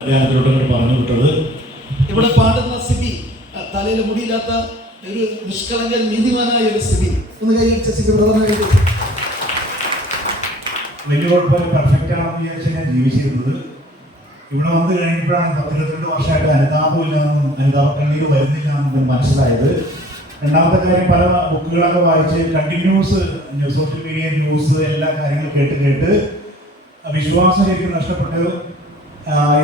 അങ്ങോട്ട് പറഞ്ഞു വിട്ടത്. ഇവിടെ പാടുന്ന സിബി തലയിൽ മുടിയില്ലാത്ത ഒരു നിഷ്കളങ്കൻ നീതിമാനായ ഒരു സിബി. ഒന്ന് കൈയടിച്ച സിബി പ്രധാനമായിട്ട് വലിയ കുഴപ്പമില്ല പെർഫെക്റ്റ് ആണെന്ന് വിചാരിച്ച് ഞാൻ ജീവിച്ചിരുന്നത്. ഇവിടെ വന്നു കഴിഞ്ഞപ്പോഴാണ് പത്തിരുപത്തിരണ്ട് വർഷമായിട്ട് അനുതാപമില്ലാന്നും അനുതാപ കണ്ണീര് വരുന്നില്ല എന്നും മനസ്സിലായത്. രണ്ടാമത്തെ കാര്യം പല ബുക്കുകളൊക്കെ വായിച്ച് കണ്ടിന്യൂസ് സോഷ്യൽ മീഡിയ ന്യൂസ് എല്ലാ കാര്യങ്ങളും കേട്ട് കേട്ട് വിശ്വാസം ശരിക്കും നഷ്ടപ്പെട്ടു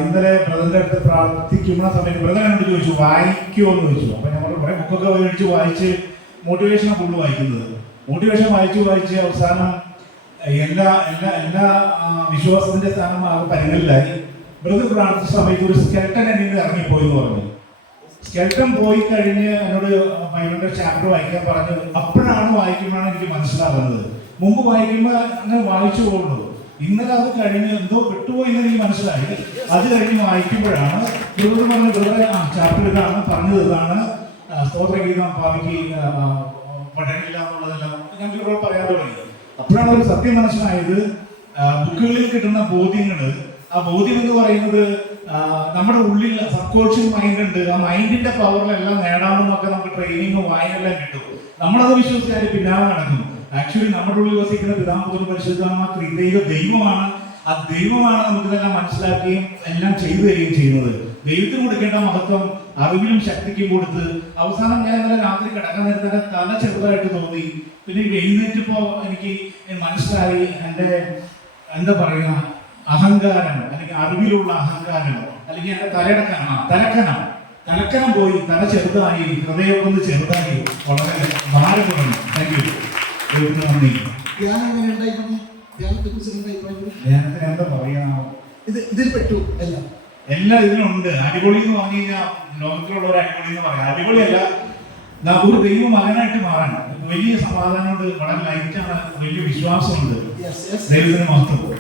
ഇന്നലെ ബ്രദറിന്റെ അടുത്ത് പ്രാർത്ഥിക്കുന്ന സമയത്ത് ബ്രദർ എന്നോട് ചോദിച്ചു വായിക്കുമോ എന്ന് ചോദിച്ചു. അപ്പൊ ഞങ്ങൾ കുറെ ബുക്കൊക്കെ മേടിച്ച് വായിച്ച് മോട്ടിവേഷനാണ് ഫുള്ള് വായിക്കുന്നത്. മോട്ടിവേഷൻ വായിച്ച് വായിച്ച് അവസാനം എല്ലാ എല്ലാ എല്ലാ ആ, വിശ്വാസത്തിന്റെ സ്ഥാനം ആകെ പരിഗണിലായി. ബ്രദർ പ്രാർത്ഥിച്ച സമയത്ത് ഒരു സ്കെൽട്ടൻ എന്നിൽ ഇറങ്ങിപ്പോയി എന്ന് പറഞ്ഞു. സ്കെൽട്ടൻ പോയി കഴിഞ്ഞ് എന്നോട് ബൈബിളിന്റെ ചാപ്റ്റർ വായിക്കാൻ പറഞ്ഞു. അപ്പോഴാണ് വായിക്കുമ്പോഴാണ് എനിക്ക് മനസ്സിലാകുന്നത്. മുമ്പ് വായിക്കുമ്പോൾ അങ്ങനെ വായിച്ചു പോകുന്നത്. ഇന്നലെ അത് കഴിഞ്ഞ് എന്തോ വിട്ടുപോയി എന്ന് എനിക്ക് മനസ്സിലായി. അത് കഴിഞ്ഞ് വായിക്കുമ്പോഴാണ് ബ്രദർ പറഞ്ഞ ബ്രദറെ ആ ചാപ്റ്റർ ഇതാണ് പറഞ്ഞത് ഇതാണ്. സ്തോത്രഗീതം ഭാവിക്ക് പഠനമില്ല എന്നുള്ളതെല്ലാം ഇവിടെ പറയാൻ തുടങ്ങി. അപ്പോഴാണ് ഒരു സത്യം മനസ്സിലായത്. ബുക്കുകളിൽ കിട്ടുന്ന ബോധ്യങ്ങൾ ആ ബോധ്യം എന്ന് പറയുന്നത് നമ്മുടെ ഉള്ളിൽ സബ് മൈൻഡ് ഉണ്ട്. ആ മൈൻഡിന്റെ പവറിലെല്ലാം നേടാമെന്നൊക്കെ നമുക്ക് ട്രെയിനിങ്ങും വായനെല്ലാം കിട്ടും. നമ്മളത് വിശ്വസിച്ചാൽ പിന്നാലെ നടക്കുന്നു ആക്ച്വലി നമ്മുടെ ഉള്ളിൽ വസിക്കുന്ന പിതാമ്പുരം പരിശുദ്ധമായ ദൈവ ദൈവമാണ്. ആ ദൈവമാണ് നമുക്ക് തന്നെ മനസ്സിലാക്കുകയും എല്ലാം ചെയ്തു തരികയും ചെയ്യുന്നത്. ദൈവത്തിന് കൊടുക്കേണ്ട മഹത്വം അറിവിലും ശക്തിക്കും കൊടുത്ത് അവസാനം ഞാൻ ഇന്നലെ രാത്രി കിടക്കാൻ നേരത്തെ തല ചെറുതായിട്ട് തോന്നി. പിന്നെ എഴുന്നേറ്റപ്പോ എനിക്ക് മനസ്സിലായി എന്റെ എന്താ പറയുക അഹങ്കാരം അല്ലെങ്കിൽ അറിവിലുള്ള അഹങ്കാരം അല്ലെങ്കിൽ എന്റെ തലയടക്കണം. തലക്കണം തലക്കനം. പോയി തല ചെറുതായി ഹൃദയം ഒന്ന് ചെറുതായി. വളരെ ഭാരം കുറഞ്ഞു താങ്ക് യു നന്ദി. ധ്യാനം എങ്ങനെ ഉണ്ടായിരുന്നു ധ്യാനത്തെ കുറിച്ച്? ധ്യാനത്തിന് എന്താ പറയാ ഇത് ഇതിൽ പെട്ടു എല്ലാം എല്ലാം ഇതിനുണ്ട് അടിപൊളി എന്ന് പറഞ്ഞു കഴിഞ്ഞാൽ ലോകത്തിലുള്ള ഒരു അടിപൊളി എന്ന് പറയാം. അടിപൊളിയല്ല. ഒരു ദൈവ മകനായിട്ട് മാറാൻ വലിയ സമാധാനമുണ്ട്. വളരെ ലൈറ്റാണ് വലിയ വിശ്വാസമുണ്ട്. ദൈവത്തിന് മഹത്വം.